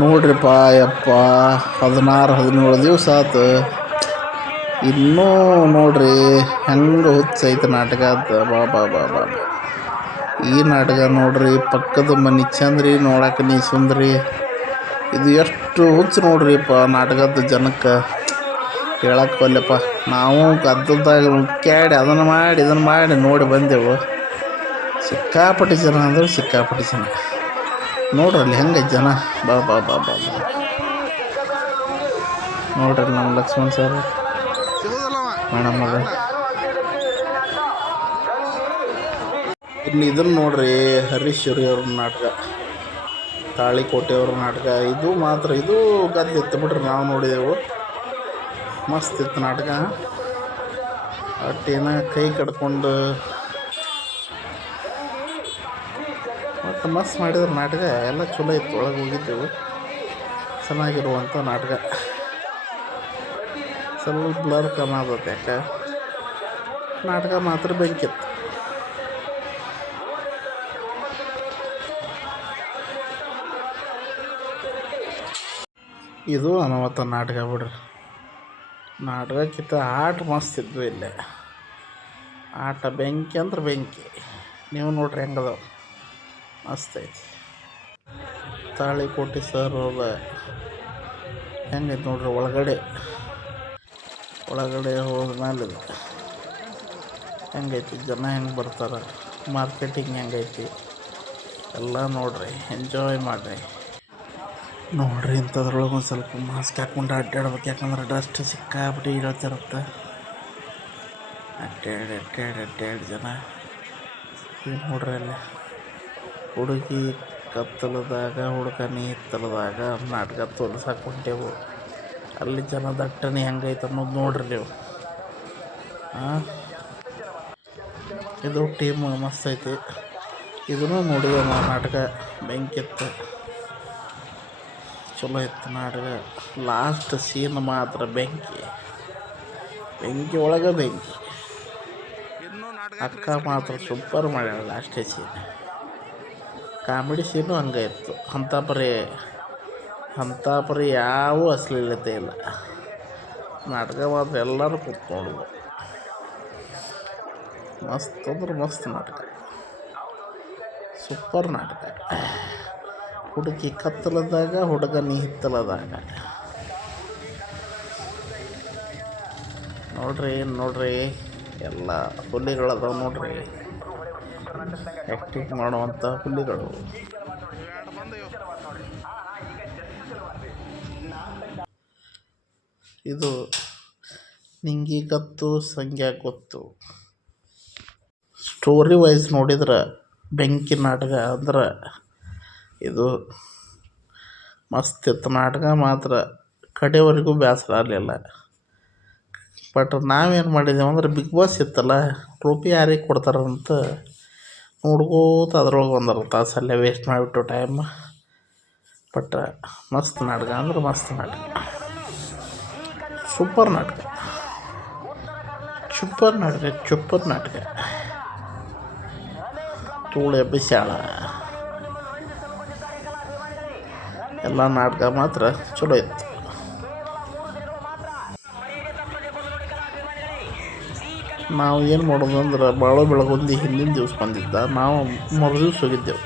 ನೋಡ್ರಿಪ್ಪ ಯಪ್ಪ 16-17 ದಿವಸ ಆತು. ಇನ್ನೂ ನೋಡ್ರಿ ಹೆಂಗೆ ಹುಚ್ಚೈತೆ ನಾಟಕ ಅಂತ. ಬಾ ಬಾ ಬಾ ಬಾ ಈ ನಾಟಕ ನೋಡ್ರಿ, ಪಕ್ಕದ ಮನೆ ಚಂದ್ರಿ ನೋಡಕ್ಕೆ ನೀ ಸುಂದ್ರಿ. ಇದು ಎಷ್ಟು ಹುಚ್ಚು ನೋಡ್ರಿಪ್ಪ ನಾಟಕದ ಜನಕ್ಕೆ ಹೇಳಕ್ಕೆ ಒಲ್ಲಪ್ಪ. ನಾವು ಗದ್ದಲ್ದಾಗ ಮುಕ್ಕಾಡಿ ಅದನ್ನು ಮಾಡಿ ಇದನ್ನು ಮಾಡಿ ನೋಡಿ ಬಂದೆವು. ಸಿಕ್ಕಾಪಟ್ಟಿ ಜನ ಅಂದ್ರೆ ಸಿಕ್ಕಾಪಟ್ಟಿ ಜನ ನೋಡ್ರಿ ಅಲ್ಲಿ ಹೆಂಗೆ ಜನ. ಬಾ ಬಾ ಬಾ ಬಾ ಬಾ ನೋಡ್ರಿ ನಮ್ಮ ಲಕ್ಷ್ಮಣ್ ಸರ್ ಮೇಡಮ್ ಅದ. ಇನ್ನು ಇದನ್ನು ನೋಡ್ರಿ, ಹರೀಶ್ವರಿ ಅವ್ರ ನಾಟಕ, ತಾಳಿಕೋಟೆ ಅವ್ರ ನಾಟಕ. ಇದು ಮಾತ್ರ ಇದು ಗದ್ದು ಇತ್ತು ಬಿಡ್ರಿ, ನಾವು ನೋಡಿದೆವು. ಮಸ್ತ್ ಇತ್ತು ನಾಟಕ. ಒಟ್ಟೇನ ಕೈ ಕಡ್ಕೊಂಡು ಒಟ್ಟು ಮಸ್ತ್ ಮಾಡಿದ್ರು ನಾಟಕ. ಎಲ್ಲ ಚಲೋ ಇತ್ತು. ಒಳಗೆ ಹೋಗಿದ್ದೆವು. ಚೆನ್ನಾಗಿರುವಂಥ ನಾಟಕ. ಸ್ವಲ್ಪ ಬ್ಲರ್ ಕಾಣತೈತೆ ಯಾಕೆ, ನಾಟಕ ಮಾತ್ರ ಬೆಂಕಿತ್ತು. ಇದು ಅನಾವತ್ತ ನಾಟಕ ಬಿಡ್ರಿ. ನಾಟಕಕ್ಕಿಂತ ಆಟ ಮಸ್ತ್ ಇದ್ವು ಇಲ್ಲೇ. ಆಟ ಬೆಂಕಿ ಅಂದ್ರೆ ಬೆಂಕಿ. ನೀವು ನೋಡ್ರಿ ಹೆಂಗದವ, ಮಸ್ತ್ ಐತಿ. ತಾಳಿಕೋಟೆ ಸರ್ ಅವ್ರ ಹೆಂಗೈತೆ ನೋಡ್ರಿ. ಒಳಗಡೆ ಹೋದ್ಮೇಲೆ ಇದು ಹೆಂಗೈತಿ, ಜನ ಹೆಂಗೆ ಬರ್ತಾರೆ, ಮಾರ್ಕೆಟಿಂಗ್ ಹೆಂಗೈತಿ ಎಲ್ಲ ನೋಡ್ರಿ, ಎಂಜಾಯ್ ಮಾಡಿರಿ. ನೋಡ್ರಿ ಇಂಥದ್ರೊಳಗೆ ಒಂದು ಸ್ವಲ್ಪ ಮಾಸ್ಕ್ ಹಾಕ್ಕೊಂಡು ಅಡ್ಡಾಡ್ಬೇಕು. ಯಾಕಂದ್ರೆ ಡಸ್ಟ್ ಸಿಕ್ಕಾಬಿಟ್ಟು ಇರತ್ತಿರುತ್ತೆ. ಅಡ್ಡಾಡಿ ಜನ. ಈಗ ನೋಡ್ರಿ ಅಲ್ಲಿ ಹುಡುಗಿ ಕತ್ತಲದಾಗ ಹುಡುಗನಿ ಹಿತ್ತಲದಾಗ ನಾಟಕ ತೋರ್ಸಕ್ಕೆ ಹೊಂಟೆವು. ಅಲ್ಲಿ ಜನ ದಟ್ಟಣೆ ಹೆಂಗೈತೆ ಅನ್ನೋದು ನೋಡ್ರಿ ನೀವು. ಇದು ಟೀಮ್ ಮಸ್ತ್ ಐತಿ. ಇದನ್ನು ನೋಡಿದ ನಾಟಕ ಬೆಂಕಿತ್ತು, ಚಲೋ ಇತ್ತು ನಾಟಕ. ಲಾಸ್ಟ್ ಸೀನ್ ಮಾತ್ರ ಬೆಂಕಿ ಒಳಗೆ ಬೆಂಕಿ. ಅಕ್ಕ ಮಾತ್ರ ಸೂಪರ್ ಮಾಡ್ಯಾಳ ಲಾಸ್ಟ್ ಸೀನ್. ಕಾಮಿಡಿ ಸೀನು ಹಂಗೆ ಇತ್ತು. ಅಂಥ ಪರಿ ಯಾವ ಅಶ್ಲೀಲತೆ ಇಲ್ಲ. ನಾಟಕ ಮಾತ್ರ ಎಲ್ಲರೂ ಕೂತ್ ನೋಡ್ಬೋದು. ಮಸ್ತ್ ಅಂದ್ರೆ ಮಸ್ತ್ ನಾಟಕ, ಸೂಪರ್ ನಾಟಕ. ಹುಡುಗಿ ಕತ್ತಲದಾಗ ಹುಡುಗನಿ ಹಿತ್ತಲದಾಗ. ನೋಡ್ರಿ ಎಲ್ಲ ಹುಲಿಗಳದಾವ ನೋಡ್ರಿ, ಆ್ಯಕ್ಟಿಂಗ್ ಮಾಡುವಂಥ ಹುಲಿಗಳು. ಇದು ನಿಂಗೆ ಗೊತ್ತು ಸಂಖ್ಯಾ ಗೊತ್ತು. ಸ್ಟೋರಿ ವೈಸ್ ನೋಡಿದ್ರೆ ಬೆಂಕಿ ನಾಟಕ ಅಂದ್ರೆ ಇದು ಮಸ್ತ್ ಇತ್ತು ನಾಟಕ. ಮಾತ್ರ ಕಡೆವರೆಗೂ ಬೇಸರ ಆಗಲಿಲ್ಲ. ಬಟ್ ನಾವೇನು ಮಾಡಿದೆವು ಅಂದ್ರೆ ಬಿಗ್ ಬಾಸ್ ಇತ್ತಲ್ಲ, ಟ್ರೋಫಿ ಯಾರಿಗೆ ಕೊಡ್ತಾರಂತ ನೋಡ್ಕೋತ ಅದ್ರೊಳಗೆ 1.5 ತಾಸು ಅಲ್ಲೇ ವೇಸ್ಟ್ ಮಾಡಿಬಿಟ್ಟು ಟೈಮ್. ಬಟ್ ಮಸ್ತ್ ನಾಟಕ ಅಂದ್ರೆ ಮಸ್ತ್ ನಾಟಕ, ಸೂಪರ್ ನಾಟಕ. ತೂಳೆ ಬಿಸಾಳ ಎಲ್ಲ ನಾಟಕ ಮಾತ್ರ ಚಲೋ ಇತ್ತು. ನಾವು ಏನು ಮಾಡೋದು ಅಂದ್ರೆ ಬಾಳೋ ಬೆಳಗೊಂದು ಹಿಂದಿನ ದಿವ್ಸ ಬಂದಿದ್ದ, ನಾವು ಮರು ದಿವ್ಸ ಹೋಗಿದ್ದೆವು.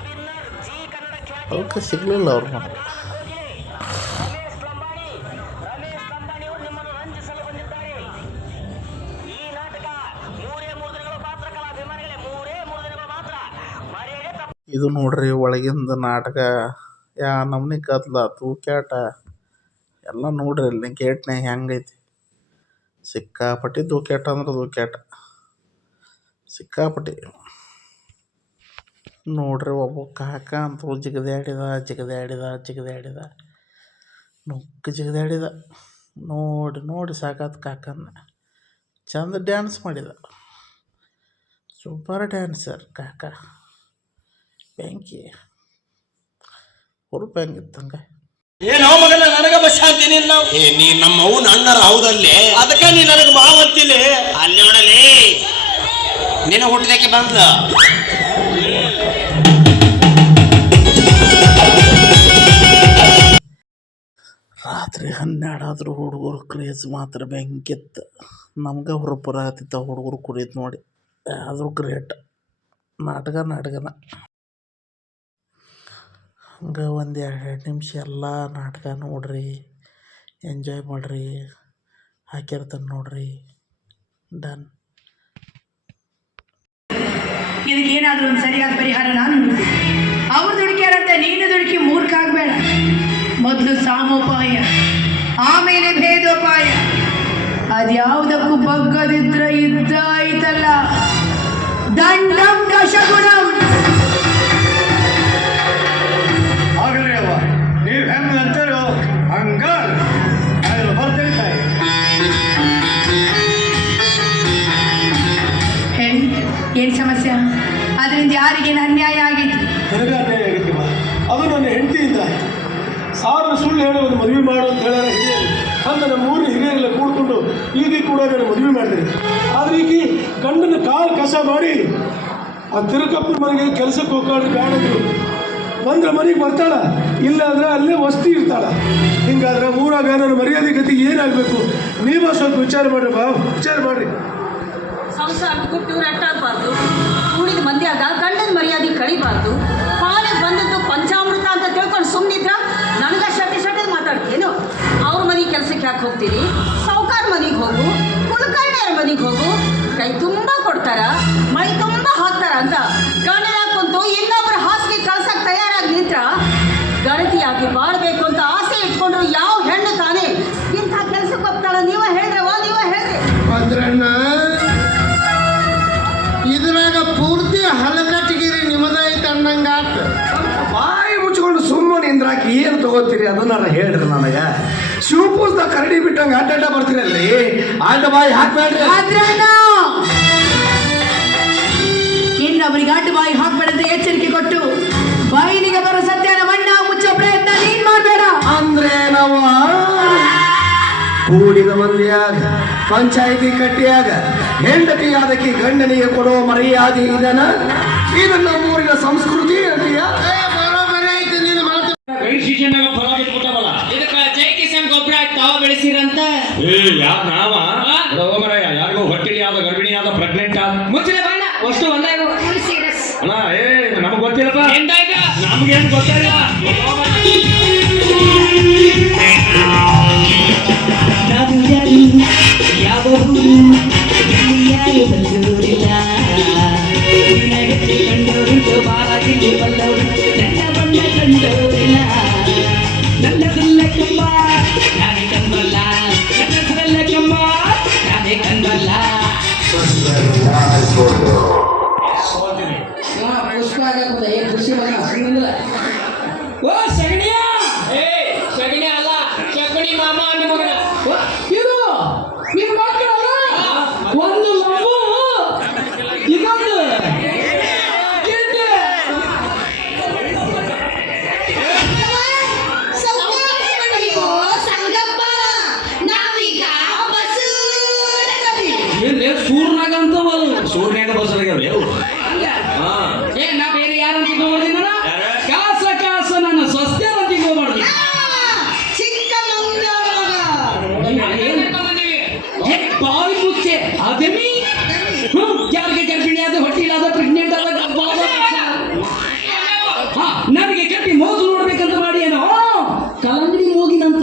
ಅದಕ್ಕೆ ಸಿಗಲಿಲ್ಲ ಅವ್ರು ನಮಗೆ. ಇದು ನೋಡ್ರಿ ಒಳಗಿಂದ ನಾಟಕ. ನಮ್ನಿ ಕತ್ಲ ತೂಕ್ಯಾಟ ಎಲ್ಲ ನೋಡ್ರಿ. ಅಲ್ಲಿ ಗೇಟ್ನಾಗ ಹೆಂಗೈತಿ, ಸಿಕ್ಕಾಪಟ್ಟಿ ತೂಕ್ಯಾಟ ಅಂದ್ರೆ ತೂಕ್ಯಾಟ ಸಿಕ್ಕಾಪಟ್ಟಿ. ನೋಡ್ರಿ ಒಬ್ಬ ಕಾಕ ಅಂತೂ ಜಿಗದಾಡಿದ ಜಿಗದಾಡಿದ. ನೋಡಿ ಸಾಕಾತ್ ಕಾಕನ್ನ. ಚಂದ ಡ್ಯಾನ್ಸ್ ಮಾಡಿದ, ಸೂಪರ್ ಡ್ಯಾನ್ಸರ್ ಕಾಕ. ಬೆಂಕಿ ಹುರುಪು ಹೆಂಗಿತ್ತಂಗ. ಏನೋ ಮಗನ ನನಗ ಬಸ್ಸಾಂತಿ ನೀ ನಮ್ಮ ಅವ್ನ ಅಣ್ಣರ ಹೌದಲ್ಲಿ, ಅದಕ್ಕೆ ನೀ ನನಗೆ ಮಾವಂತಿಲಿ. ಅಲ್ಲಿ ನೋಡಲಿ ನಿನ್ನ ಹುಟ್ಟಿದಕ್ಕೆ ಬಂದ್ಲ. ರಾತ್ರಿ 12 ಆದರೂ ಹುಡುಗರು ಕ್ರೇಜ್ ಮಾತ್ರ ಬೆಂಕಿತ್ತು. ನಮ್ಗೆ ಹೊರಪುರ ಹತ್ತಿತ್ತ ಹುಡುಗರು ಕುಡಿಯೋದು ನೋಡಿ. ಆದರೂ ಗ್ರೇಟ್. ನಾಟಕನ ಹಂಗೆ ಒಂದು 2 ನಿಮಿಷ ಎಲ್ಲ ನಾಟಕ ನೋಡ್ರಿ, ಎಂಜಾಯ್ ಮಾಡಿರಿ, ಹಾಕಿರ್ತಾನೆ ನೋಡ್ರಿ. ಡನ್. ಇದಕ್ಕೇನಾದರೂ ಒಂದು ಸರಿಯಾದ ಪರಿಹಾರ ನಾನು ಅವ್ರು ದುಡುಕ್ಯಾರಂತೆ ನೀನು ದುಡುಕಿ ಮೂರ್ಖ ಆಗಬೇಡ. ಮೊದಲು ಸಾಮೋಪಾಯ, ಆಮೇಲೆ ಭೇದೋಪಾಯ. ಅದ್ಯಾವುದಕ್ಕೂ ಬಗ್ಗದಿದ್ರ ಇದ್ದಾಯ್ತಲ್ಲ ದಂಡಂ ದಶಗುಣಂ. ಆಗಲಿ ಅವ್ವ, ನೀವು ಹೆಂಗೆ ಅಂತಾರೋ ಹಂಗ ಬರ್ತೈತೆ. ಏನು ಸಮಸ್ಯೆ? ಅದರಿಂದ ಯಾರಿಗೇನು ಅನ್ಯಾಯ ಆಗೈತಿ? ನನಗೆ ಅನ್ಯಾಯ ಆಗೈತಿ. ಅದು ನನ್ನ ಹೆಂಡತಿಯಿಂದ ಸಾವಿರ ಸುಳ್ಳು ಹೇಳಿ ಒಂದು ಮದುವೆ ಮಾಡು ಅಂತ ಹೇಳಾರ ಹಿರಿಯರು. ಹಂಗೆ ನಮ್ಮ ಊರಿನ ಹಿರಿಯರೆಲ್ಲ ಕೂಡ್ಕೊಂಡು ಈಗ ಕೂಡ ನಾನು ಮದುವೆ ಮಾಡಿದೆ. ಆದರೆ ಈಗ ಗಂಡನ ಕಾಲು ಕಸ ಮಾಡಿ ಆ ತಿರುಕಪ್ಪನ ಮನೆಗೆ ಕೆಲಸಕ್ಕೆ ಹೋಗ್ಕೊಂಡು ಬ್ಯಾಡಂದ್ರು. ಬಂದ್ರೆ ಮನೆಗೆ ಬರ್ತಾಳ, ಇಲ್ಲ ಅಂದ್ರೆ ಅಲ್ಲೇ ವಸ್ತಿ ಇರ್ತಾಳ. ಹಿಂಗಾದ್ರೆ ಊರಾಗ ನನ್ನ ಮರ್ಯಾದೆ ಗತಿ ಏನಾಗಬೇಕು? ನೀವ ಸ್ವಲ್ಪ ವಿಚಾರ ಮಾಡ್ರಿ ಬಾ, ವಿಚಾರ ಮಾಡ್ರಿ. ಸಂಸಾರ ಬಿಟ್ಟು ಇವ್ರು ಅಟ್ಟಾಗಬಾರ್ದು. ಕೂಡಿದ ಮಂದಿಯಾಗ ಗಂಡನ ಮರ್ಯಾದೆ ಕಳಿಬಾರ್ದು. ಪಾಲಿಗೆ ಬಂದದ್ದು ಪಂಚಾಮೃತ ಅಂತ ತಿಳ್ಕೊಂಡು ಸುಮ್ಮನಿದ್ರ ನನಗ ಶಟದ ಮಾತಾಡ್ತೇನು? ಅವ್ರ ಮನೆಗೆ ಕೆಲಸಕ್ಕೆ ಯಾಕೆ ಹೋಗ್ತೀರಿ? ಸಾವುಕಾರ ಮನೆಗೆ ಹೋಗು, ಕುಲಕರ್ಣಿಯರ ಮನೆಗೆ ಹೋಗು. ಕೈ ತುಂಬ ಕೊಡ್ತಾರ, ಮೈ ತುಂಬ ಹಾಕ್ತಾರ ಅಂತ ಗಂಡನ ಕುಂತು ಇನ್ನೊಬ್ಬರ ಹಾಸಿಗೆ ಕಳ್ಸಕ್ಕೆ ತಯಾರಾಗಿ ನಿಂತ್ರ ಗಣತಿಯಾಗಿ ಬಾಳ್ಬೇಕು ಅಂತ ಆಸೆ ಇಟ್ಕೊಂಡ್ರು ಯಾವ ಹೆಣ್ಣು ತಾನೇ ಇಂಥ ಕೆಲ್ಸಕ್ಕೆ ಹೋಗ್ತಾಳ? ನೀವ ಹೇಳ್ರವ, ನೀವ ಹೇಳ್ರಿ. ಭದ್ರಣ್ಣ, ಇದ್ರಾಗ ಪೂರ್ತಿ ಹಲಕಟ್ಟಿಗಿರಿ ನಿಮ್ಮದೈತೆ ಅನ್ನಂಗಾತ. ಬಾಯಿ ಮುಚ್ಕೊಂಡು ಸುಮ್ಮನೆ ಇಂದ್ರಾಕಿ ಏನು ತಗೋತೀರಿ ಅದನ್ನ ಹೇಳ್ರಿ ನನಗೆ. ಶಿವಪೂಜದ ಕರಡಿ ಬಿಟ್ಟಂಗೆ ಅಡ್ಡ ಬರ್ತೀರಲ್ರಿ, ಅಡ್ಡ ಬಾಯಿ ಹಾಕ್ಬೇಡ್ರಿ. ಇನ್ನೊಬ್ಬರಿಗೆ ಅಡ್ಡ ಬಾಯಿ ಹಾಕ್ಬೇಡಂತ ಎಚ್ಚರಿಕೆ ಕೊಟ್ಟು ಬಾಯಿನಿಗೆ ಬರೋ ಸತ್ಯನ ಮಣ್ಣ ಮುಚ್ಚೋ ಪ್ರಯತ್ನ ನೀನ್ ಮಾಡಬೇಡ. ಅಂದ್ರೆ ನಾವು ಕೂಡಿದ ಮಂದಿಯಾಗ ಪಂಚಾಯಿತಿ ಕಟ್ಟಿಯಾಗ ಹೆಂಡತಿಯಾದಕ್ಕೆ ಗಂಡನಿಗೆ ಕೊಡೋ ಮರ್ಯಾದೆ ಇದನ್ನ ಇದು ನಮ್ಮೂರಿನ ಸಂಸ್ಕೃತಿ ಅಂತೀಯ? ಬರೋಬರಿ ಐತೆ ನಿನ್ನ ಮಾತು. ಇದಕ್ಕ ಜೈ ಕಿಸಾನ್ ಗೊಬ್ಬರ ತಾವ ಬೆಳೆಸಿರಂತ. ಯಾಕೆ ನಾವ ಯಾರಿಗೋ ಹೊಟ್ಟಿಲಿ ಆದ ಗರ್ಭಿಣಿ ಆದ ಪ್ರೆಗ್ನೆಂಟ್ ಆದ ಮುಚ್ಚಿನ ಬಣ್ಣ ಅಷ್ಟು ಒಂದ ಅಣ್ಣ, ನಮಗ್ ಗೊತ್ತಿಲ್ಲಪ್ಪ. ಎಂದಾಗ ನಮ್ಗೇನ್ ಗೊತ್ತಿಲ್ಲ. ಯಾವ ಯಾರು ಬಂದೂರಿಲ್ಲ ಕಂಡೋರು ಬಾಗಿಲು ಬಲ್ಲವರು ನನ್ನ ಬಣ್ಣ ಕಂಡೋರಿಲ್ಲ. ನನ್ನ ಸುಲ್ಲಕ್ಕಮ್ಮ ನಾನೇ ಕಂಬಲ್ಲ, ನನ್ನ ಸುಲ್ಲಕ್ಕಮ್ಮ ನಾನೇ ಕಂಬಲ್ಲ. ಓ ಸಗಣಿಯ, ಸಗಣಿ ಅಲ್ಲ ಸಗಣಿ ಮಾಮ ಅಂದ ಮಗನ. ಇದು ನಿನ್ ಮಕ್ಕಳಲ್ಲ, ಒಂದು ಮಗು ಇದೊಂದು ಗಿಡ್ಡೆ. ಸೂರ್ನಾಗ ಅಂತವಲ್ಲ, ಸೂರ್ಯಾಗ ಬಸ್ಸಾಗ್ಯಾವ್ರಿ ಅವು. ಏ ನಾ ಬೇರೆ ಯಾರಂತ ತಿಳ್ಕೊಂಡಿನ ಕಾಸ ಕಾಸ ನನ್ನ ಸ್ವಸ್ಥ ಅಂತ ತಿಳ್ಕೊಂಡ್ಬಾರ್ದು. ಬಾಯಿ ಮುಚ್ಚೆ ಅದಮಿ ಯಾರಿಗೆ ಗರ್ಭಿಣಿ ಆದ ಹೊಟ್ಟಿಲ್ ಆದ ಪ್ರೆಗ್ನೆಂಟ್ ಆದ ಹಾ ನನಗೆ ಕಟ್ಟಿ ಮೋಸು ನೋಡ್ಬೇಕಂತ ಮಾಡಿ ಏನೋ ಕಲಂಗಡಿ ಮೂಗಿನಂತ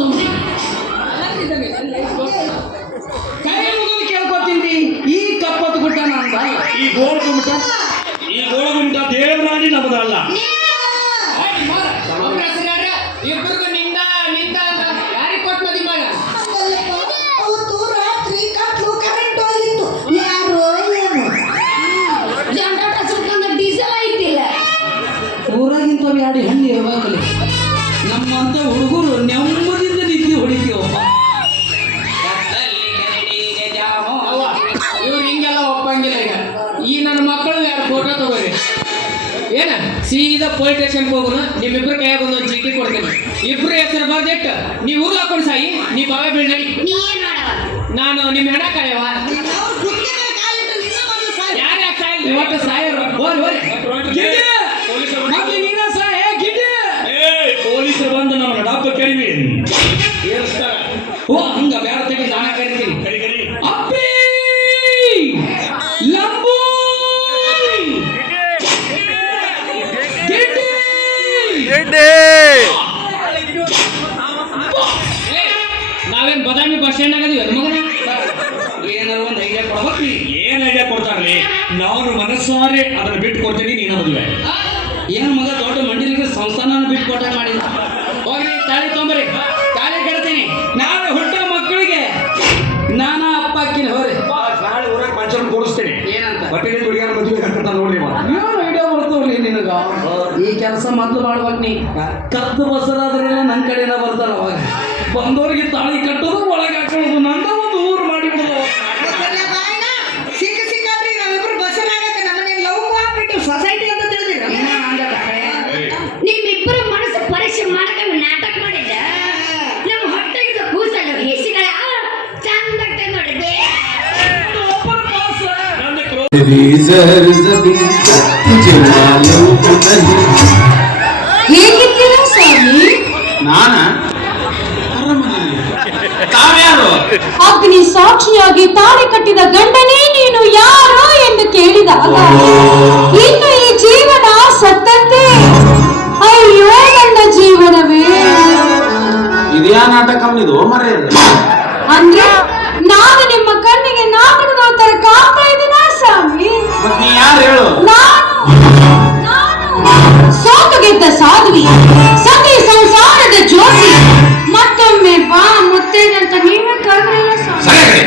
ಕೈ ಮುಗಿದು ಕೇಳ್ಕೊತೀನಿ. ಈ ಕಪ್ಪತ್ತು ಗುಡ್ಡ ನಂದ, ಈ ಗೋಳಗುಂಟ ದೇವರಾಣಿ ನಮ್ಮದಲ್ಲ. ಇಬ್ಬರಿಗೂ ನಿಂದ ನಿಂದ ಅಂತ ಯಾರಿಗೆ ಕೊಟ್ಟು ಮದಿ ಮಾಡ? ಊರಾಗಿಂತ ಬ್ಯಾಡಿ ಹಣ್ಣು ಇರ್ಬೇಕಲ್ಲಿ. ನಮ್ಮಂತ ಹುಡುಗರು ನೆಮ್ಮದಿಯಿಂದ ನಿಂತು ಹೊಡಿತೀವಪ್ಪ. ಇವ್ರು ಹಿಂಗೆಲ್ಲ ಒಪ್ಪಂಗಿಲ್ಲ. ಈಗ ಈ ನನ್ನ ಮಕ್ಕಳು 2 ಫೋಟೋ ತಗೋರಿ. ಏನ ಸೀದಾ ಪೊಲೀಸ್ ಸ್ಟೇಷನ್ಗೆ ಹೋಗೋಣ. ನಿಮ್ಮಿಬ್ಬರು ಕೈಯಾಗ ಒಂದೊಂದು ಚೀಟಿ ಕೊಡ್ತೇನೆ. ಇಬ್ರು ಹೆಸರು ಬರ್ದಿಟ್ಟು ನೀವು ಊರ್ಲ ಹಾಕೊಂಡು ಸಾಯಿ, ನೀ ಬಾವೆ ಬೀಳ್ ನಡಿ. ನಾನು ನಿಮ್ಮ ಹೆಣ ಕಾಯವ ಯಾರು ಯಾಕೆ ಸಾಯಿ ಒಟ್ಟು ಸಾಯರು ನೀನ ಸಾಯ ಗಿಡ್ಡೆ. ಪೊಲೀಸರು ಬಂದು ನಮ್ಮ ಡಾಕ್ಟರ್ ಕೇಳಿವಿ ಏನು ಕೊಟ್ಟ ಮಾಡಿಲ್ಲ. ಹೋಗ್ರಿ ತಾಳಿ ತೊಂಬರಿ, ತಾಳಿ ಕಟ್ತೀನಿ. ನಾಳೆ ಹುಟ್ಟೋ ಮಕ್ಕಳಿಗೆ ನಾನಾ ಅಪ್ಪ ಅಕ್ಕಿನ ಹೋರಿ. ನಾಳೆ ಊರಾಗ ಪಂಚಮ್ ಕೂಡಿಸ್ತೀನಿ. ಏನಂತ ಬಟ್ಟೆ ಹುಡುಗಿಯರ ಮದುವೆ ಕರ್ಕೊಂಡ ನೋಡ್ರಿ ಏನು ಐಡಿಯಾ ಬರ್ತವ್ರಿ ನಿನಗ? ಈ ಕೆಲಸ ಮೊದ್ಲು ಮಾಡ್ಬೇಕು ನೀ. ಕದ್ದು ಬಸರಾದ್ರೆಲ್ಲ ನನ್ನ ಕಡೆನ ಬರ್ತಾರ. ಅವಾಗ ಬಂದವ್ರಿಗೆ ತಾಳಿ ಕಟ್ಟೋದು ಒಳಗೆ ಹಾಕೋದು ನಂದ ಒಂದು ಊರು ಮಾಡಿಬಿಡೋದು. ಸಿಕ್ಕವ್ರಿ ನಾವಿಬ್ರು ಬಸ್ಸನ್ನಾಗಕ್ಕೆ ನಮ್ಮನೇಲಿ ಲವ್ ಮಾಡ್ಬಿಟ್ಟು ಸೊಸೈಟಿ ಅಂತ ತಿಳಿದಿರ. ನಿಮ್ಮಿಬ್ಬರು ಮನಸ್ಸು ಪರೀಕ್ಷೆ ಮಾಡ್ಕೊಂಡು ನಾಟಕ ಮಾಡಿದ್ದ. ನಮ್ಮ ಹೊಟ್ಟೆಗಿದ ಕೂಸಲು ಹೆಸಿಗಳ ಚಂದಕ್ಕೆ ನೋಡಿದ್ದೆ. ಹೇಗಿದ್ದೀರಾ ಸ್ವಾಮಿ? ನಾನ ತಾವ್ಯಾರು? ಅಗ್ನಿ ಸಾಕ್ಷಿಯಾಗಿ ತಾಳಿ ಕಟ್ಟಿದ ಗಂಡನೇ ನೀನು ಯಾರು ಎಂದು ಕೇಳಿದಾಗ ಇನ್ನು ಈ ಜೀವನ ಸತ್ತಂತೆ. ಅಯ್ಯೋ ನನ್ನ ಜೀವನವೇ. ಇದ್ಯಾ ನಾಟಕ ಇದು ಮರ್ಯ? ಅಂದ್ರೆ ನಾನು ನಿಮ್ಮ ಕಣ್ಣಿಗೆ ನಾಟಕದ ತರ ಕಾಣ್ತಾ ಇದ್ದೀನ ಸ್ವಾಮಿ? ನೀ ಯಾರು ಹೇಳು? ನಾನು ಸೋತು ಗೆದ್ದ ಸಾಧ್ವಿ, ಸತಿ ಸಂಸಾರದ ಜ್ಯೋತಿ. ಮತ್ತೊಮ್ಮೆ ಬಾ ಮುತ್ತೇನಂತ ನೀವೇ ಕರೆದ್ರಲ್ಲ ಸ್ವಾಮಿ.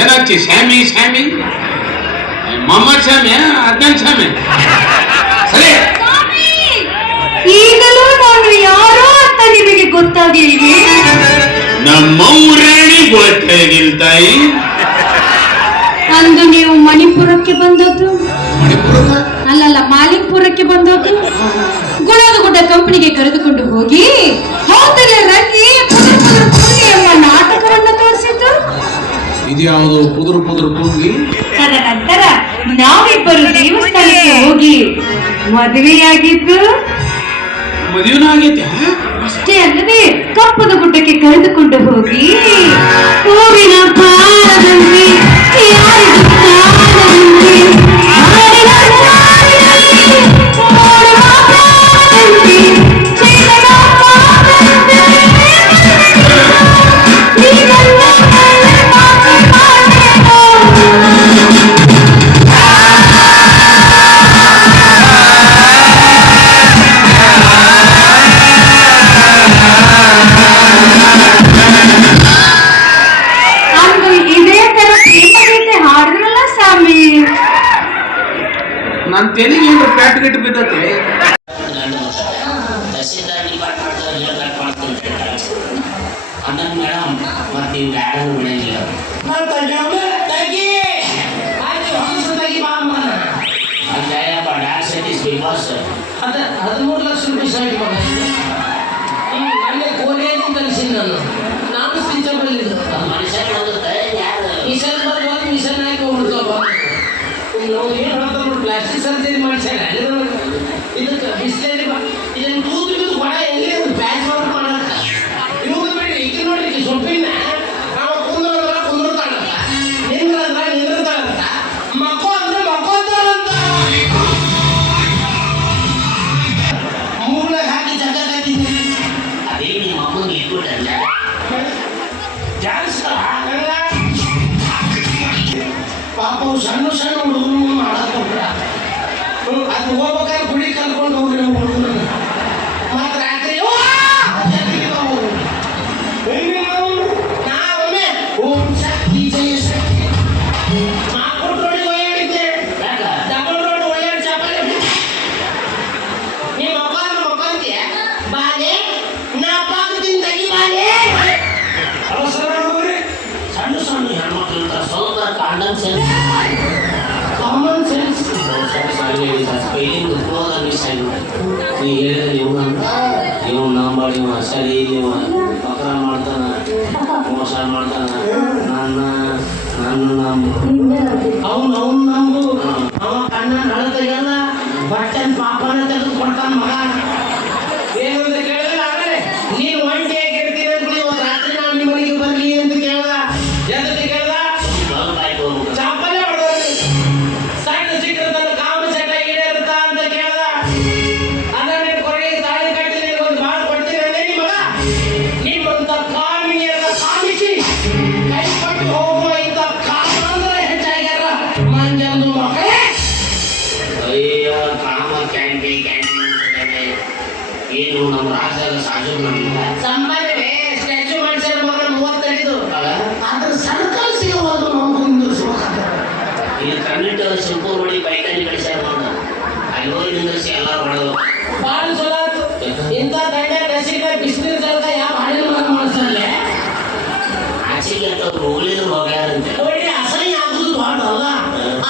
ಏನಾಗ್ತಿ ಸ್ವಾಮಿ ಸ್ವಾಮಿ ಮೊಹಮ್ಮದ್ ಸ್ವಾಮಿ ಅದ್ನನ್ ಸ್ವಾಮಿ ಸರಿ. ಈಗಲೂ ನಾನು ಯಾರೋ ಅಂತ ನಿಮಗೆ ಗೊತ್ತಾಗಿಲ್ವೇ? ನಮ್ಮೂರೇಣಿ ಗೊತ್ತಾಗಿಲ್ ತಾಯಿ. ಅಂದು ನೀವು ಮಣಿಪುರಕ್ಕೆ ಬಂದದ್ದು ಮಣಿಪುರದ ಅಲ್ಲಲ್ಲ ಮಾಲಿಕ್ಪುರಕ್ಕೆ ಬಂದದ್ದು. ಗುಣದ ಕಂಪನಿಗೆ ಕರೆದುಕೊಂಡು ಹೋಗಿ ಹೌದಲ್ಲೇ ರಂಗಿ ಪುದುರು ಪುದುರು ಪುಂಗಿ ಎಂಬ ನಾಟಕವನ್ನು ತೋರಿಸಿದ್ದು. ಇದ್ಯಾವುದು ಪುದುರು ಪುದುರು ಪುಂಗಿ? ತದನಂತರ ನಾವಿಬ್ಬರು ದೇವಸ್ಥಾನಕ್ಕೆ ಹೋಗಿ ಮದುವೆಯಾಗಿದ್ದು. ಮದುವೆನೂ ಆಗೈತೆ? ಅಷ್ಟೇ ಅಲ್ಲದೆ ಕಪ್ಪದ ಗುಡ್ಡಕ್ಕೆ ಕರೆದುಕೊಂಡು ಹೋಗಿ ಹೂವಿನ ಪಾರದಲ್ಲಿ ಯಾರಿಗೂ ಕಾಣದಂತೆ ಹಾಡಿನ ಸಾಲಿನಲ್ಲಿ ಓಡುವ ಪ್ರಾಣದಂತೆ ಚೈತನ್ಯ ಪಾದದಂತೆ ನೀನಲ್ಲ ಮಾತು ಮಾತೇನೋ. ಅಂದು ಇದೇ ತರ ಪ್ರೇಮಗೀತೆ ಹಾಡಿದ್ರಲ್ಲ ಸ್ವಾಮಿ. ನನ್ನ ತೆಲಿಗೆ ಏನು ಪ್ಯಾಟ್ ಗಿಟ್ಟು ಬಿದ್ದತೆ? ತಹಸೀಲ್ದಾರ್ ಡಿಪಾರ್ಟ್ಮೆಂಟ್ ಹೇಳ್ಬೇಕು ಮಾಡ್ತೀನಿ ಅನ್ನೋದು ಮೇಡಮ್ ಮತ್ತೆ ಇವ್ರು ಯಾರು ಬಿಡಂಗಿಲ್ಲ. ಅಲ್ಲಪ್ಪ dance is big boss. 13 lakh ರೂಪಾಯಿ ಸೈಟ್ ಮೊನ್ನೆ ಕೋಲಿಯನ್ನು ಕಲಿಸಿದ ನಾನು ಸ್ಟಿಚರ್ ಬಂದಿದ್ದ ಮನುಷ್ಯ ಹೋಗುತ್ತೆ ಯಾರು ಮಿಷನ್ ಬಂದು ಮಿಷನ್ ಹಾಕಿ ಹೋಗ್ಬಿಡ್ತಾವ. ಏನು ಹೇಳ್ತಾರೆ ಪ್ಲಾಸ್ಟಿಕ್ ಸರ್ಜರಿ ಮಾಡ್ಸ್ಯಾರ. ಇದಕ್ಕೆ ಬಿಸ್ಲೇರಿ ಇದನ್ನು ತೂತು ಬಿದ್ದು ಬಡ ಎಲ್ಲಿ ಪ್ಯಾಚ್ ಮಾಡಿ ಮಾಡಕ್ಕ ಇವಾಗ ಬಿಡ್ರಿ. ಈಗ ನೋಡ್ರಿ ಸೊಪ್ಪಿನ ನಾವು ಕುಂದ್ರತಾಳಂತ, ನಿಂದ್ರಂತ, ಮಕ್ಕೋ ಅಂದ್ರೆ ಮಕ್ಕೋತಾಳಂತ. ಮೂರ್ನಾಗ ಹಾಕಿ ಜಗ್ಗಾಕತ್ತಿದ್ದೆ. ಅದೇ ನಿಮ್ಮ ಅಮ್ಮನಿಗೆ ಇಟ್ಬಿಟ್ಟಲ್ಲ ಡ್ಯಾನ್ಸ್ ಪಾಪ ಸಣ್ಣ ಸಣ್ಣ ಹುಡುಗರು ಮಾಡಾಕೊಂಡ್ರ ಅದು ಹೋಗ್ಬೇಕಾದ್ರೆ ಗುಡಿ ಕರ್ಕೊಂಡು ಹೋಗ್ರಿ ನಮ್ಮ ಹುಡುಗರು ಮಾತ್ರ ರಾತ್ರಿ ನಾವೊಮ್ಮೆ ಓಂ ಶಕ್ತಿ ಜಯ ಶಕ್ತಿ ಮಾಕೋಟ್ ರೋಡಿಗೆ ಒಯ್ಯಾಡಿದ್ದೆ. ಡಬಲ್ ರೋಡ್ ಒಯ್ಯಾಡಿ ಚಾಪಲ್ಲಿ ನಿಮ್ಮ ಮಕ್ಕಂತೀಯ ಬಾಲೆ ನಾ ಪಾಕದಿಂದ ಬಾಲೆ ಅವಸರ ನೋಡ್ರಿ. ಸಣ್ಣ ಸಣ್ಣ ಹೆಣ್ಮಕ್ಳು ಇರ್ತಾರೆ ಸ್ವಲ್ಪ condom sense common sense spelling close miss ಆಗಿದೆ. ನೀ ಹೇಳಿದ್ರೆ ಇವ್ ನಂಬಳಿ ಇವ ಸರಿ ಇವ ಪಕ್ರ ಮಾಡ್ತಾನ ಮೋಸ ಮಾಡ್ತಾನ ನನ್ನ ನಂಬು ಅವನು ನಂಬು. ಅವ ಕಣ್ಣ ನಳ ತೆಗೆಲ್ಲ ಬಟ್ಟನ್ ಪಾಪನ ತೆಗೆದು ಕೊಡ್ತಾನ ಮಗ. ಏನಂತ ಕೇಳಿದ್ರೆ ಆಮೇಲೆ ನೀನು ಒಂಟಿಯಾಗಿ ಇರ್ತೀನಿ ಅಂತ ಒಂದು ರಾತ್ರಿ ನಾನು ನಿಮ್ಮ ಮನೆಗೆ ಬರ್ಲಿ ಅಂತ ಕೇಳ್ದ. ಎದಕ್ಕೆ ಕೇಳ್ದ? ಚಾಪಲ್ಲೇ ಹೊಡೆದ್ರಿ. ಸಣ್ಣ ಸಿಕ್ಕರೆ ತನ್ನ ಕಾಮ ಚಟ ಈಡೇರುತ್ತ ಅಂತ ಕೇಳ್ದ. ಅದನ್ನ ಕೊನೆಗೆ ತಾಳಿ ಕಟ್ಟಿ ಒಂದು ಮಾತು ಕೊಡ್ತೀನಿ ಅಂದ್ರೆ ನಿಮಗ ನಿಮ್ಮಂತ ಕಾಮಿನಿಯನ್ನ ಕಾಮಿಸಿ ಕೈ ಕೊಟ್ಟು ಹೋಗುವ ಇಂಥ ಕಾಮ ಅಂದ್ರೆ ಹೆಚ್ಚಾಗ್ಯಾರ ಮಂಜಂದು ಮಕ್ಕಳೇ. ಅಯ್ಯ ಕಾಮ ಕ್ಯಾಂಟಿ ಕ್ಯಾಂಟಿ ಮಾಡಿದ್ರು ನಮ್ಗೆ ಸಂಬಂಧವೇ ಸ್ಟ್ಯಾಚ್ಯೂ ಮಾಡಿಸ್ಯಾರ ಮಗನ 30 ಅದ್ರ ಸರ್ಕಲ್ ಸಿಗೋದು ನಮ್ಗೆ ನಿಂದಿರ್ಸ್ಬೇಕಾದ್ರೆ ಇಲ್ಲಿ ಕಣ್ಣಿಟ್ಟು ಶಿಂಪು ನೋಡಿ ಬೈಕಲ್ಲಿ ಕಳಿಸ್ಯಾರ ನೋಡ ಅಲ್ಲಿ ಹೋಗಿ ನಿಂದಿರಿಸಿ ಎಲ್ಲ ಹೊಡೆದು ಭಾಳ ಚಲೋ ಆಯ್ತು ಇಂಥ ದಂಡ ರಸಿಕ ಬಿಸಿನೀರು ತನಕ ಯಾವ ಹಳ್ಳಿ ಮಗ ಮಾಡಿಸಲ್ಲೇ ಆಚೆಗೆ ಅಂತ ಹೋಗ್ಲಿದ್ರು ಹೋಗ್ಯಾರಂತೆ ನೋಡಿ ಅಸಹ್ಯ ಆಗುದು ಭಾಳ ಅಲ್ಲ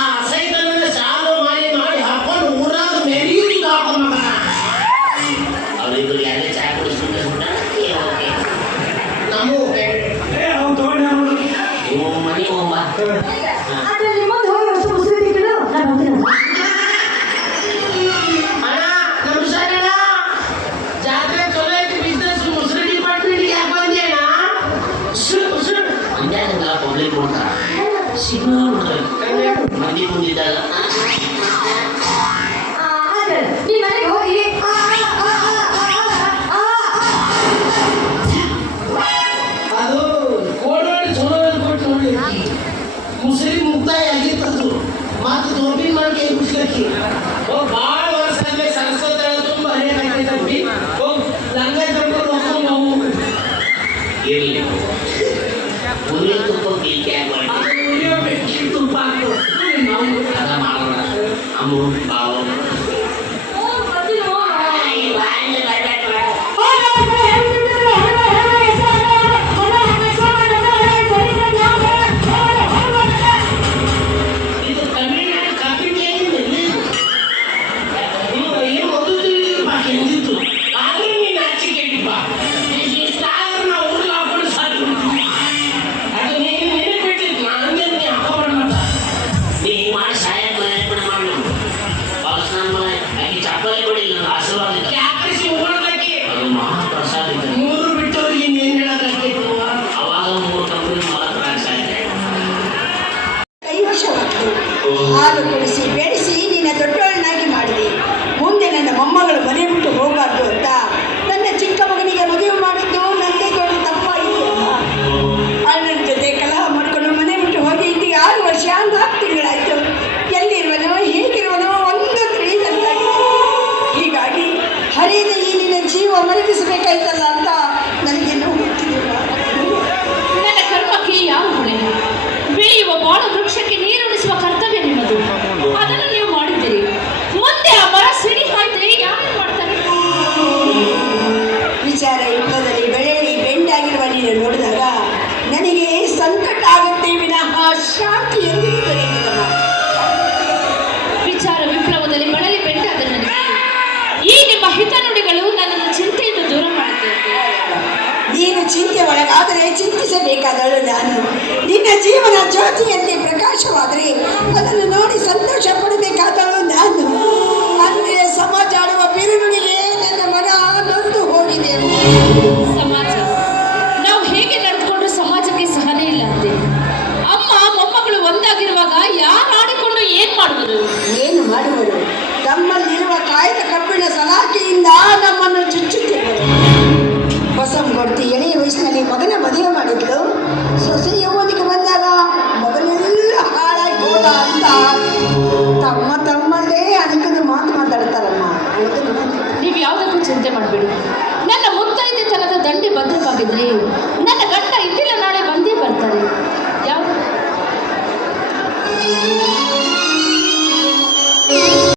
ಆ ಅಸಹ್ಯತನ ಸಾಲು ಮಾಡಿ ಮಾಡಿ ಹಾಕೊಂಡು ಊರಾಗ ಮೆರೆಯುವುದು ಹಾಕೊಂಡ ಮಗ ಅವ್ರಿಬ್ರು ಯಾರೇ ಚಾ ಕುಡಿಸ್ಬಿಟ್ಟು ಓಕೆ ನಮ್ಮ ಅವ್ನು ತಗೊಂಡೆ ನೋಡು. ನೀವು ಮನೆ ಹೋಗ್ಬ ಅದ್ರಲ್ಲಿ ಮುಂದೆ ಹೋಗಿ ವರ್ಷ ಮುಸುರಿ ಬಿಡು ನಾನು ಹೋಗ್ತೀನಿ. ಅಣ್ಣ ನಮಸ್ಕಾರ ಅಣ್ಣ ಜಾತ್ರೆ ಚಲೋ ಐತಿ ಬಿಸ್ನೆಸ್ ಮುಸ್ರಿ ಡಿಪಾರ್ಟ್ಮೆಂಟ್ ಯಾಕೆ ಬಂದಿ ಅಣ್ಣ ಮಂಡ್ಯಾಗೆಲ್ಲ ಪಬ್ಲಿಕ್ ನೋಡ್ತಾರ ಸಿನಿಮಾ ನೋಡ್ತಾರೆ ಮಂದಿ ಮುಂದಿದ್ದಾಗ ಆದ್ರೆ ನೀ ಮನೆಗೆ ಹೋಗಿ ಅದು ಕೋಡೋಡಿ ಚಲೋ ಕೊಟ್ಟು ನೋಡಿ ಮುಸ್ರಿ ಮುಕ್ತಾಯ ಆಗಿರ್ತದ್ದು ಮತ್ತು ದೋಬಿನ ಮಾಡಿ ಕೈ ಕುಸ್ಲಕ್ಕಿ ಭಾಳ ವರ್ಷ ಆದ್ಮೇಲೆ ಸರಸ್ವತಿ ತುಂಬ ಹರಿಯಾಗಿ ಲಂಗ ತಗೊಂಡು ಹೋಗ್ಕೊಂಡು ಹೋಗ್ಬೇಕು ಇರಲಿ ಉರಿ ತುಪ್ಪ ಬೀಕೆ ಮಾಡಿ ಅದು ಉರಿಯೋಬೇಕು ತುಪ್ಪ ಹಾಕು ಅದ ಮಾಡೋಣ ಅಮೌಂಟ್ ಬಾವ ಇದು ತಮಿಳ್ನಾಡು ಕಾಫಿ ಏನು ಓದುತ್ತಿದ್ದು ಬಾಕಿ ಎಂದಿತ್ತು ಆದ್ರೆ ನೀನು ಆಚೆಗೆ ಇಟ್ಟಿಪ್ಪ ಇಷ್ಟಾದ್ರೆ ನಾವು ಊರಿಗೆ ಹಾಕೊಂಡು ಸಾಕು ಅದು ನೀನು ನಿನಗೆ ಬಿಟ್ಟಿದ್ದು ನಾನು ನೀ ಹಾಕೋಬೇಡ ಮಾತ ನೀ ಮಾಡಿ ಸಹಾಯ ಮಾಡಿ ಪಾಲಸ್ನಾನ ಮಾಡಿ ಆಕೆ ಚಪ್ಪಲಿ ಕೊಡಿಲ್ಲ ನನ್ನ ಆಶೀರ್ವಾದ ಇದೆ ಯಾಕರಿಸಿ ಹೋಗೋದಕ್ಕೆ ಅದು ಮಹಾಪ್ರಸಾದ ಇದೆ ಮೂರು ಬಿಟ್ಟವ್ರಿಗೆ ಇನ್ನೇನು ಹೇಳೋದಕ್ಕೆ ಅವಾಗ 3 ಕಂಪನಿ ಮಾತ್ರ ಆಗ್ಸಾಯಿದೆ 5 ವರ್ಷವಾಯಿತು. ಹಾಲು ಕುಡಿಸಿ ಬೆಳೆಸಿ ನಿನ್ನ ದೊಡ್ಡವಳನ್ನಾಗಿ ಮಾಡಿದೆ. ಮುಂದೆ ನನ್ನ ಮೊಮ್ಮಗಳು ಮನೆ ಬಿಟ್ಟು ಹೋಗಬಾರ್ದು ಅಂತ ನನ್ನ ಚಿಕ್ಕ ಮಗನಿಗೆ ಮದುವೆ ಮಾಡಿದ್ದು ನನ್ನದೇ ದೊಡ್ಡ ತಪ್ಪಾಯಿತು. ಅಣ್ಣನ ಜೊತೆ ಕಲಹ ಮಾಡಿಕೊಂಡು ಮನೆ ಬಿಟ್ಟು ಹೋಗಿ ಇಲ್ಲಿಗೆ 6 ವರ್ಷ 4 ತಿಂಗಳಾಯಿತು. ಎಲ್ಲಿರುವನೋ ಹೇಗಿರುವನೋ ಒಂದು ತಿಳಿದಂತಾಗಿದೆ. ಹೀಗಾಗಿ ಹರಿದ ಈ ನಿನ್ನ ಜೀವ ಮರಗಿಸಬೇಕಾಯ್ತಲ್ಲ ಅಂತ ನನಗೆ ನೋವು ಹುಟ್ಟಿದಿಲ್ಲ. ನನ್ನ ಕರ್ಮಕ್ಕೆ ಯಾವ ಹೊಣೆ? ಬೆಳೆಯುವ ಬಾಳ ವೃಕ್ಷಕ್ಕೆ ನೀರುಣಿಸುವ ಕರ್ತವ್ಯ ನಿಮ್ಮದು. ಅದನ್ನು ನೀವು ಮಾಡಿದ್ದೀರಿ. ಮುಂದೆ ಆ ಮರ ಸಿಡಿ ಹಾಯ್ದ್ರೆ ಯಾರು ಮಾಡ್ತಾರೆ? ವಿಚಾರ ಯುಗದಲ್ಲಿ ಬೆಳೆಯಲಿ ಬೆಂಡಾಗಿರುವ ನೀನು ನೋಡಿದಾಗ ನನಗೆ ಸಂಕಟ ಆಗುತ್ತೆ ವಿನಃ ಶಾಂತಿ ಎಂದಿಗೂ ದೊರೆಯುವುದಿಲ್ಲ. ವಿಚಾರ ವಿಪ್ಲವದಲ್ಲಿ ಬಳಲಿ ಬೆಂಟಾದ ನನಗೆ ಈ ನಿಮ್ಮ ಹಿತನುಡಿಗಳು ನನ್ನನ್ನು ಚಿಂತೆಯಿಂದ ದೂರ ಮಾಡುತ್ತೇವೆ. ನೀನು ಚಿಂತೆ ಒಳಗಾದರೆ ಚಿಂತಿಸಬೇಕಾದಳು ನಾನು. ನಿನ್ನ ಜೀವನ ಜ್ಯೋತಿಯಂತೆ ಪ್ರಕಾಶವಾದರೆ ಅದನ್ನು ನೋಡಿ ಸಂತೋಷ ಪಡಬೇಕಾದಳು ನಾನು. ಅಂದರೆ ಸಮಾಜ ಆಡುವ ಬಿರುನುಡಿಗೆ ನನ್ನ ಮನ ನೊಂದು ಹೋಗಿದೆ. ಸಮಾಜ ನಾವು ಹೇಗೆ ನಡೆದುಕೊಂಡ್ರು ಸಮಾಜಕ್ಕೆ ಸಹನೆ ಇಲ್ಲ ಅಂತೆ. ಅಮ್ಮ ಮೊಮ್ಮಗಳು ಒಂದಾಗಿರುವಾಗ ಯಾರು ಆಡಿಕೊಂಡು ಏನ್ ಮಾಡುವುದು? ಏನು ಮಾಡುವರು? ತಮ್ಮಲ್ಲಿರುವ ಕಾಯ್ದ ಕಬ್ಬಿಣ ಸಲಾಕೆಯಿಂದ ನಮ್ಮನ್ನು ಚುಚ್ಚುತ್ತಿರುವರು. ಹೊಸಂಗೊಡ್ತಿ ಎಳೆಯ ವಯಸ್ಸಿನಲ್ಲಿ ಮಗನ ಮದುವೆ ಮಾಡಿದ್ಲು. ಸೊಸೆ ಯೌವನಿಗೆ ಬಂದಾಗ ಮಗನೆಲ್ಲ ಹಾಳಾಗಿ ಹೋದ ಅಂತ ತಮ್ಮಲ್ಲೇ ಅನೇಕರು ಮಾತು ಮಾತಾಡ್ತಾರಮ್ಮ. ನೀವು ಯಾವುದಕ್ಕೂ ಚಿಂತೆ ಮಾಡಬೇಡಿ. ನನ್ನ ಮುತ್ತೈದೆತನದ ದಂಡೆ ಭದ್ರವಾಗಿದ್ರೆ ನನ್ನ ಗಂಡ